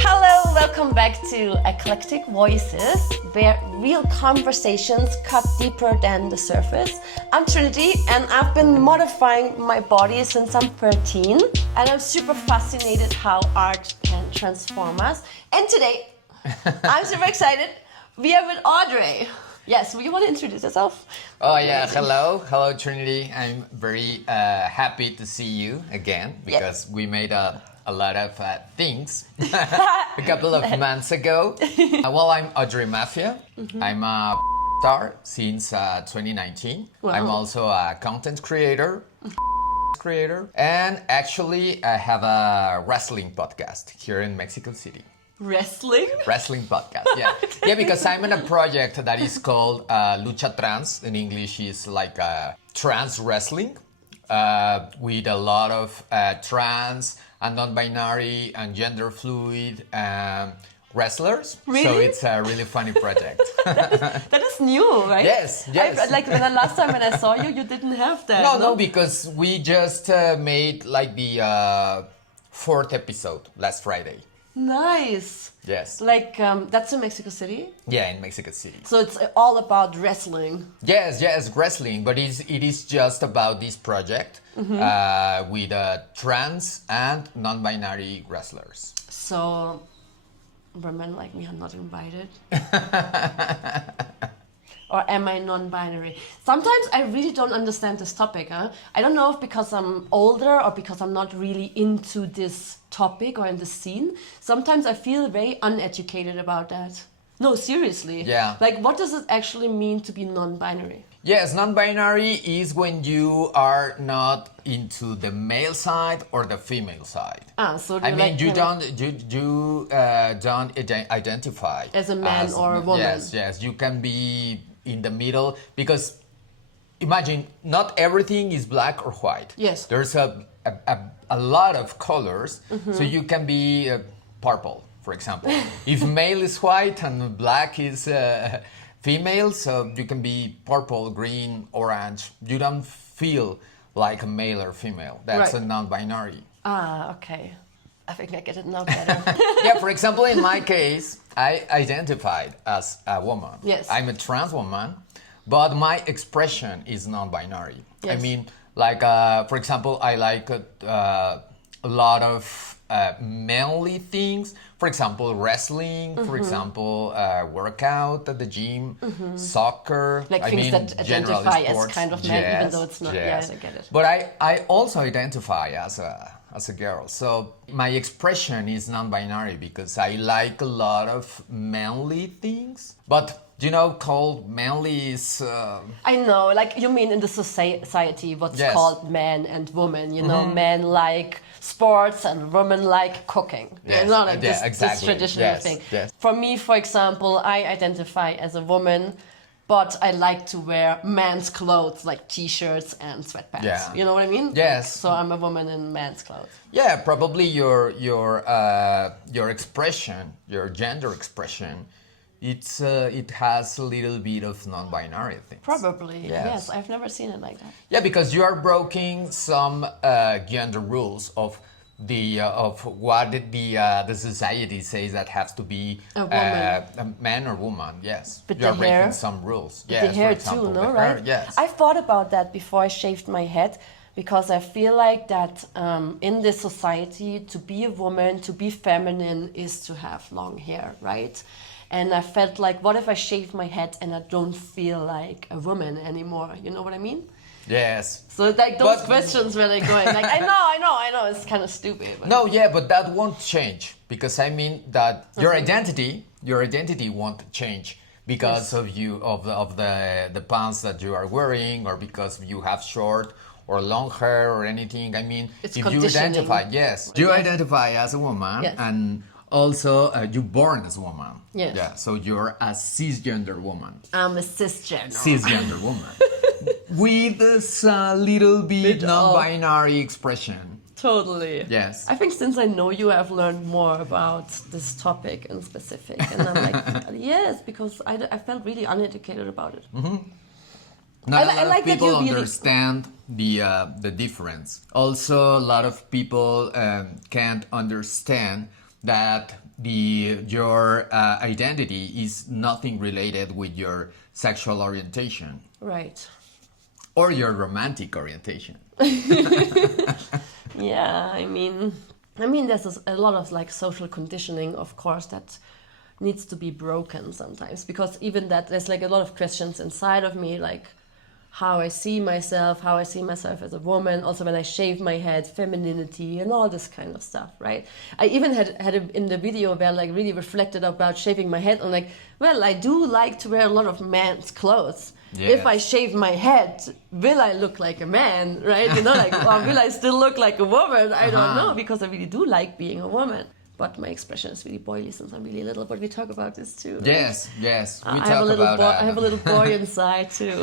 Hello, welcome back to Eclectic Voices, where real conversations cut deeper than the surface. I'm Trinity, and I've been modifying my body since I'm 13, and I'm super fascinated how art can transform us. And today, I'm super excited. We are with Audrey. Yes, will you want to introduce yourself? Oh yeah, hello Trinity. I'm very happy to see you again because we made a lot of things a couple of months ago. Well, I'm Audrey Mafia. I'm a star since 2019. Wow. I'm also a content creator, and actually I have a wrestling podcast here in Mexico City. Wrestling podcast, yeah. Yeah, because I'm in a project that is called Lucha Trans. In English is like trans wrestling with a lot of trans and non-binary and gender fluid wrestlers. Really? So it's a really funny project. that is new, right? Yes. Like the last time when I saw you, you didn't have that. No, because we just made like the fourth episode last Friday. Nice. Yes. Like, that's in Mexico City? Yeah, in Mexico City. So it's all about wrestling. Yes, wrestling, but it is just about this project with trans and non-binary wrestlers. So, women like me are not invited? Or am I non-binary? Sometimes I really don't understand this topic. I don't know if because I'm older or because I'm not really into this topic or in the scene. Sometimes I feel very uneducated about that. No, seriously. Yeah. Like, what does it actually mean to be non-binary? Yes, non-binary is when you are not into the male side or the female side. So I mean, like you don't identify as a man or a woman. Yes, you can be in the middle because imagine not everything is black or white. Yes. There's a lot of colors, so you can be purple, for example. If male is white and black is female, so you can be purple, green, orange. You don't feel like a male or female. That's Right. a non-binary. Okay. I think I get it now better. Yeah, for example, in my case, I identified as a woman. Yes. I'm a trans woman, but my expression is non-binary. Yes. I mean, like, for example, I like a lot of manly things. For example, wrestling, for example, workout at the gym, soccer. Like I things mean, that generally identify as sports. kind of men, even though it's not. Yes. Yeah, I get it. But I also identify as a girl. So my expression is non-binary because I like a lot of manly things. But, called manly is... I know, like you mean in the society what's Yes. called man and woman, men like sports and women like cooking. Yes. Like Yeah, this exactly. traditional Yes. thing. Yes. For me, for example, I identify as a woman, but I like to wear men's clothes like t-shirts and sweatpants. Yeah. You know what I mean? Yes. So I'm a woman in men's clothes. Yeah, probably your expression, your gender expression, it has a little bit of non-binary things. Probably, Yes. yes. I've never seen it like that. Yeah, because you are breaking some gender rules of what the society says that has to be A woman. a man or woman. Yes, But you are the hair? breaking some rules. The Yes, hair for example, too, no, the right? hair, yes. I thought about that before I shaved my head because I feel like that in this society, to be a woman, to be feminine is to have long hair, right? And I felt like, what if I shave my head and I don't feel like a woman anymore? You know what I mean? Yes. So like those But- questions were like going like, I know, it's kind of stupid. But No, yeah, but that won't change because I mean that your identity won't change because of the pants that you are wearing or because you have short or long hair or anything. I mean, It's if you conditioning. identify, yes, you identify as a woman Yes. and also you're born as a woman. Yes. Yeah, so you're a cisgender woman. I'm a cisgender. Cisgender woman. With this little bit non-binary expression. Totally. Yes. I think since I know you, I've learned more about this topic in specific. And I'm like, yes, because I felt really uneducated about it. Not I a lot like of that people you really- understand the difference. Also, a lot of people can't understand that your identity is nothing related with your sexual orientation Right. or your romantic orientation. Yeah, I mean, there's a lot of like social conditioning, of course, that needs to be broken sometimes, because even that there's like a lot of questions inside of me, like how I see myself as a woman, also when I shave my head, femininity and all this kind of stuff, right? I even had in the video where like really reflected about shaving my head. I'm like, well, I do like to wear a lot of men's clothes. Yes. If I shave my head, will I look like a man, right? You know, like, or will I still look like a woman? I don't know, because I really do like being a woman. But my expression is really boily since I'm really little, but we talk about this too. Right? Yes, we I talk have a little about boy, that. I have a little boy inside too.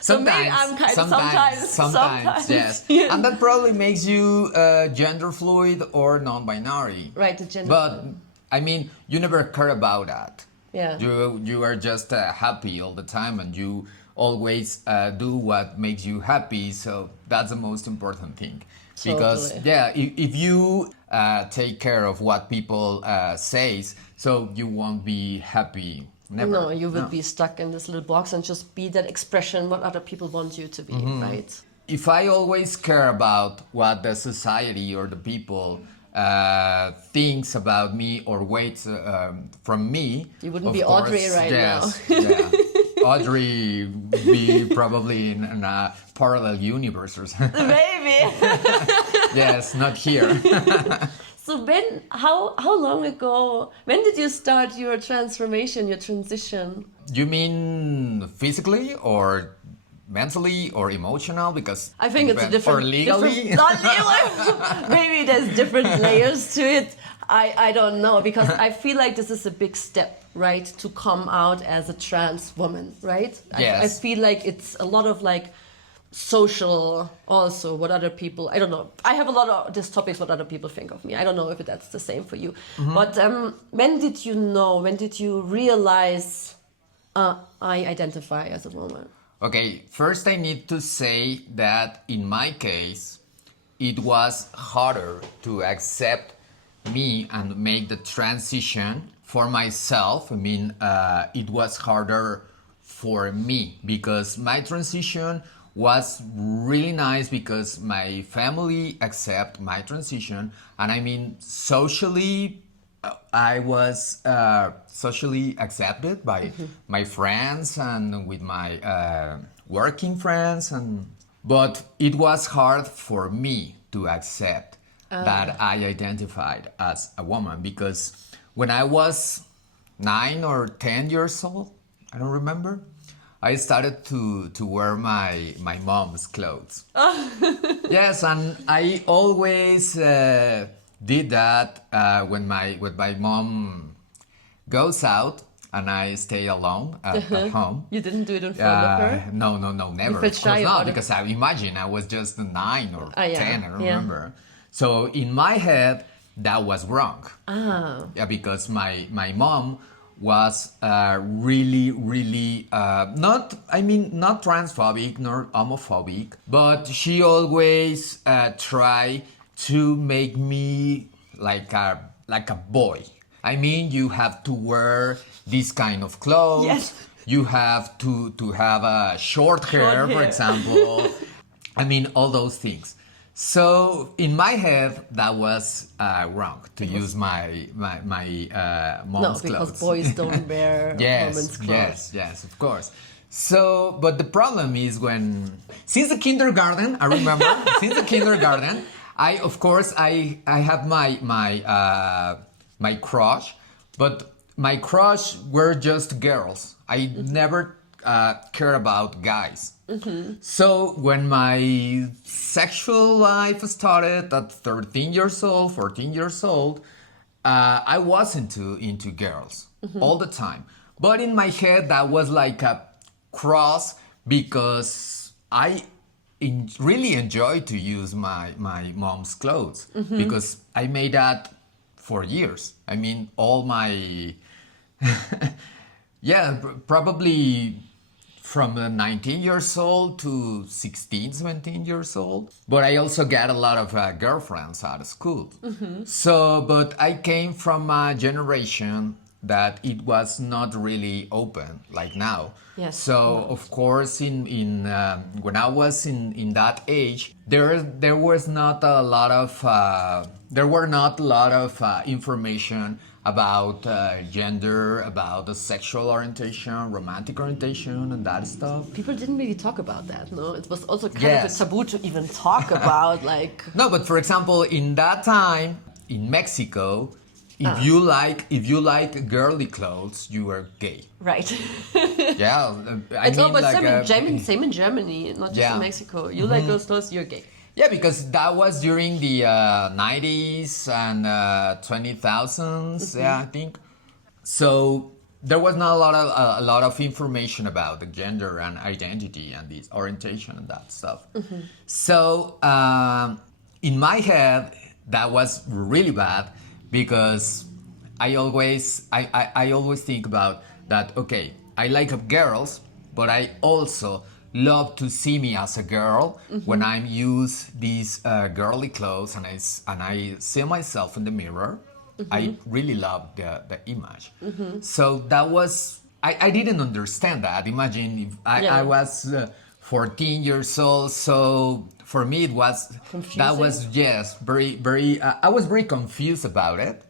So maybe I'm kind of sometimes, yes. Yeah. And that probably makes you gender fluid or non-binary. Right, the gender. But I mean, you never care about that. Yeah. You are just happy all the time, and you always do what makes you happy. So that's the most important thing. Because Totally. yeah, if you take care of what people says, so you won't be happy. Never. No, you will be stuck in this little box and just be that expression what other people want you to be, right? If I always care about what the society or the people thinks about me or waits from me, You wouldn't of be course, Audrey right yes, now. Yeah. Audrey would be probably in a parallel universe or something. Maybe. Yes, not here. So how long ago, when did you start your transformation, your transition? You mean physically or mentally or emotional? Because I think it's a different... or legally. Not legally. Maybe there's different layers to it. I don't know, because I feel like this is a big step, right? To come out as a trans woman, right? Yes. I feel like it's a lot of like social also, what other people, I don't know. I have a lot of these topics, what other people think of me. I don't know if that's the same for you. But when did you realize I identify as a woman? Okay, first I need to say that in my case, it was harder to accept me and make the transition for myself. I mean, it was harder for me because my transition was really nice because my family accept my transition, and I mean socially I was socially accepted by my friends and with my working friends, but it was hard for me to accept that I identified as a woman, because when I was 9 or 10 years old, I don't remember, I started to wear my mom's clothes. Yes, and I always did that when my mom goes out and I stay alone at home. You didn't do it in front of her? No, never. felt Of shy course about not, it? because I imagine I was just 9 or 10, I don't yeah. remember. So in my head, that was wrong. Ah. Yeah, because my mom was really not transphobic nor homophobic, but she always tried to make me like a boy. I mean, you have to wear this kind of clothes. Yes. You have to have a short hair, for example. I mean, all those things. So in my head, that was wrong to use my mom's clothes. No, because boys don't wear women's clothes. Yes, of course. So, but the problem is since the kindergarten, I remember, since the kindergarten, I have my crush, but my crush were just girls. I never care about guys. So when my sexual life started at 13 years old, 14 years old, I was into girls all the time. But in my head, that was like a cross, because I really enjoy to use my mom's clothes, because I made that for years. I mean, all my, yeah, probably from 19 years old to 16, 17 years old. But I also got a lot of girlfriends out of school. So, but I came from a generation that it was not really open like now. Yes. So of course, in when I was in that age, there was not a lot of information about gender, about the sexual orientation, romantic orientation, and that stuff. People didn't really talk about that, no? It was also kind Yes. of a taboo to even talk about, like... No, but for example, in that time in Mexico, if you like girly clothes, you were gay. Right. Yeah, I It's mean, almost like, same in Germany, not just Yeah. in Mexico. You like those clothes, you're gay. yeah, because that was during the 90s and 2000s, yeah, I think. So there was not a lot of information about the gender and identity and this orientation and that stuff. So in my head, that was really bad because I always think about that. Okay, I like girls, but I also love to see me as a girl when I use these girly clothes and I see myself in the mirror. I really love the image. So that was I didn't understand that. Imagine if I was 14 years old. So for me it was Confusing? that was very I was very confused about it.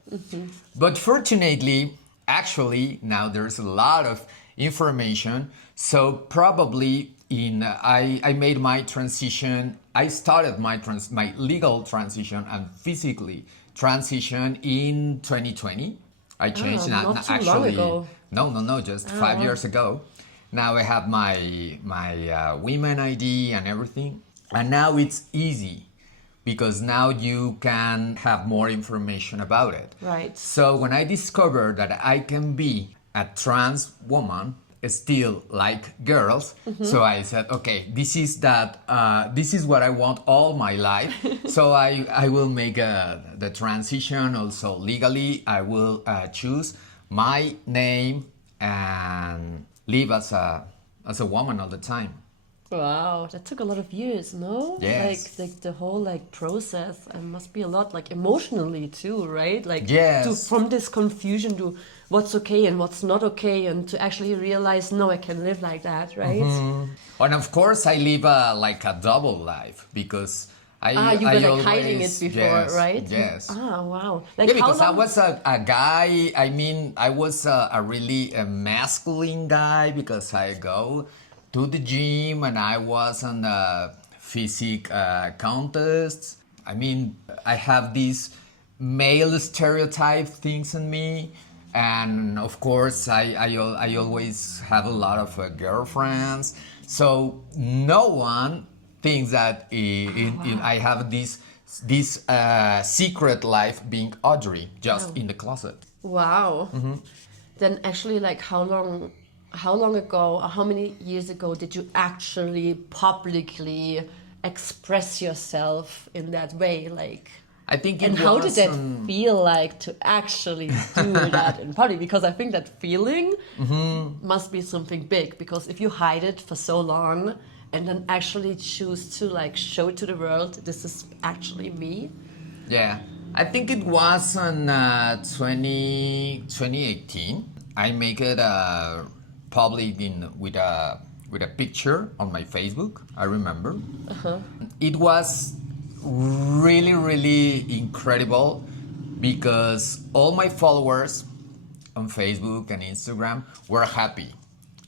But fortunately, actually now there's a lot of information. So probably I made my transition. I started my legal transition and physically transition in 2020. I changed not too long actually. ago. No, just 5 years ago. Now I have my women ID and everything, and now it's easy because now you can have more information about it. Right. So when I discovered that I can be a trans woman, still like girls, so I said, okay, this is what I want all my life. So I will make the transition also legally. I will choose my name and live as a woman all the time. Wow, that took a lot of years, no? Yes. Like the whole process must be a lot, emotionally too, right? Yes. From this confusion to what's okay and what's not okay, and to actually realize, no, I can live like that, right? And of course, I live a double life because you were hiding it before, yes, right? Yes. Wow. Yeah, because I was a guy. I mean, I was a really masculine guy because I go to the gym and I was on physique contests. I mean, I have these male stereotype things in me. And of course, I always have a lot of girlfriends. So no one thinks that I have this secret life being Audrey, just in the closet. Wow. Then actually, how long ago, or how many years ago did you actually publicly express yourself in that way? I think and how did that feel like to actually do that in public? Because I think that feeling must be something big. Because if you hide it for so long and then actually choose to show it to the world, this is actually me. Yeah, I think it was in 2018. I make it public with a picture on my Facebook. I remember. It was really, really incredible because all my followers on Facebook and Instagram were happy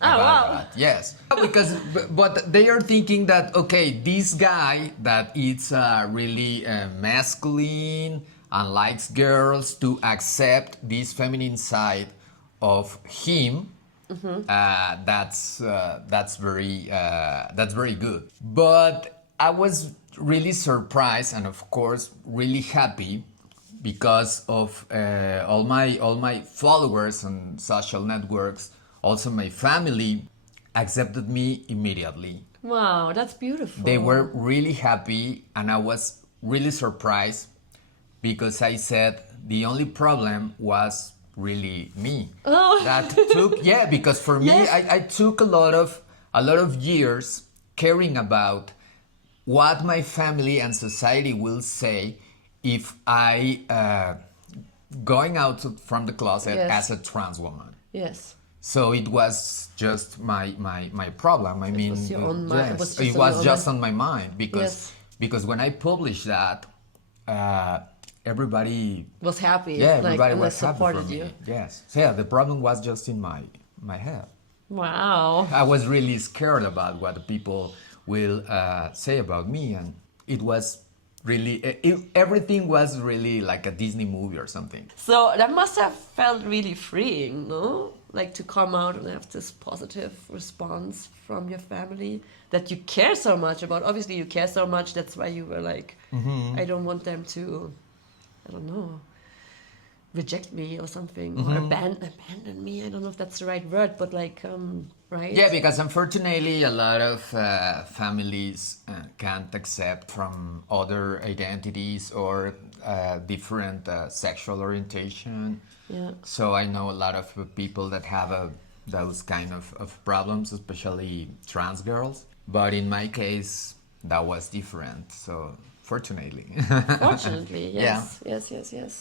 about that. Yes, because but they are thinking that okay, this guy that is really masculine and likes girls to accept this feminine side of him. That's very good. But I was really surprised and of course really happy because of all my followers on social networks, also my family accepted me immediately. Wow, that's beautiful. They were really happy and I was really surprised because I said the only problem was really me. Oh. That took because for me I took a lot of a lot of years caring about what my family and society will say if I going out from the closet Yes. as a trans woman. Yes. So it was just my problem. I mean, was your own mind. yes, It was just on on my mind because when I published that, everybody Was happy. everybody and was they happy for supported me. you. Yes, so yeah, the problem was just in my head. Wow. I was really scared about what the people will say about me, and it was really everything was really like a Disney movie or something. So that must have felt really freeing, no? Like to come out and have this positive response from your family that you care so much about. Obviously, you care so much. That's why you were like, I don't want them to, I don't know, reject me or something, or abandon me. I don't know if that's the right word, but like, right? Yeah, because unfortunately, a lot of families can't accept from other identities or different sexual orientation. Yeah. So I know a lot of people that have those kind of problems, especially trans girls. But in my case, that was different. So fortunately. Fortunately, yes. Yeah. Yes.